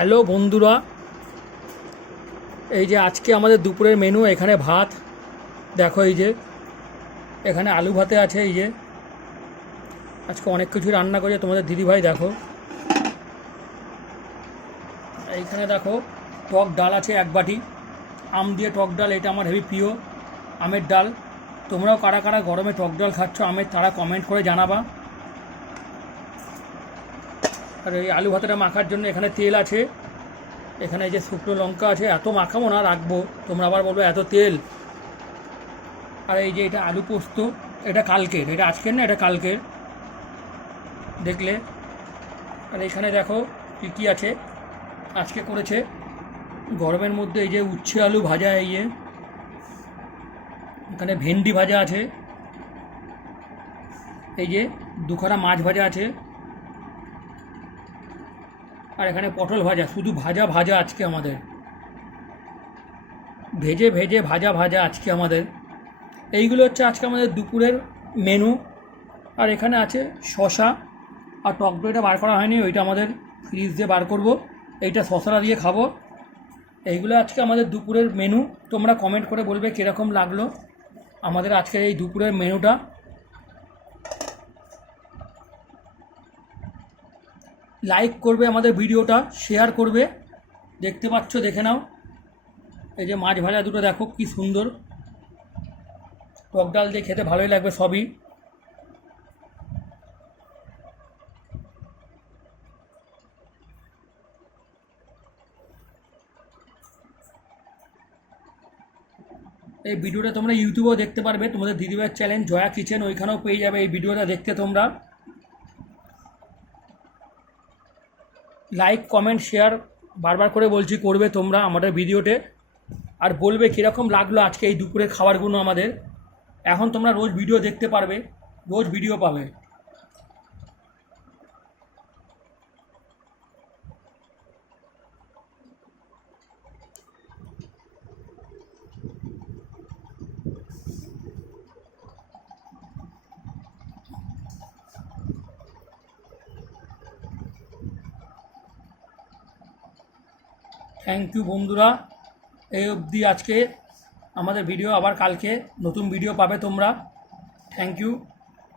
Hello বন্ধুরা, এই যে আজকে আমাদের দুপুরের মেনু। এখানে ভাত দেখো, এই যে এখানে আলু ভাতে আছে। এই যে আজকে অনেক কিছু রান্না করেছে তোমাদের দিদিভাই। দেখো এইখানে দেখো টক ডাল আছে এক বাটি, আম দিয়ে টক ডাল। এটা আমার হেভি প্রিয় আমের ডাল। তোমরাও কারা কারা গরমে টক ডাল খাচ্ছ আমের, তারা কমেন্ট করে জানাবা। আর এই আলু ভাতেটা মাখার জন্য এখানে তেল আছে, এখানে এই যে শুকনো লঙ্কা আছে। এত মাখাবো না, রাখবো, তোমরা আবার বলবো এত তেল। আর এই যে এটা আলু পোস্ত, এটা কালকের, এটা আজকের না, এটা কালকের দেখলে। আর এখানে দেখো কী কী আছে আজকে করেছে গরমের মধ্যে। এই যে উচ্ছে আলু ভাজা, এই যে এখানে ভেন্ডি ভাজা আছে, এই যে দুখানা মাছ ভাজা আছে, আর এখানে পটল ভাজা। শুধু ভাজা ভাজা আজকে আমাদের, ভেজে ভেজে ভাজা ভাজা আজকে আমাদের। এইগুলো হচ্ছে আজকে আমাদের দুপুরের মেনু। আর এখানে আছে শশা আর টক দইটা বার করা হয়নি, ওইটা আমাদের ফ্রিজ দিয়ে বার করব, এইটা শশাটা দিয়ে খাবো। এইগুলো আজকে আমাদের দুপুরের মেনু। তোমরা কমেন্ট করে বলবে কীরকম লাগলো আমাদের আজকের এই দুপুরের মেনুটা। লাইক করবে আমাদের ভিডিওটা, শেয়ার করবে। দেখতে পাচ্ছ, দেখে নাও। এই যে মাছ ভাজা দুটো দেখো কি সুন্দর, টক ডাল দিয়ে খেতে ভালোই লাগবে সবই। এই ভিডিওটা তোমরা ইউটিউবেও দেখতে পারবে, তোমাদের দিদিভাইয়ের চ্যানেল জয়া কিচেন, ওইখানেও পেয়ে যাবে এই ভিডিওটা দেখতে তোমরা। লাইক কমেন্ট শেয়ার বারবার করে বলছি করবে তোমরা আমাদের ভিডিওতে। আর বলবে কীরকম লাগলো আজকে এই দুপুরের খাবারগুলো আমাদের। এখন তোমরা রোজ ভিডিও দেখতে পারবে, রোজ ভিডিও পাবে। থ্যাংক ইউ বন্ধুরা, এই অবধি আজকে আমাদের ভিডিও। আবার কালকে নতুন ভিডিও পাবে তোমরা। Thank you.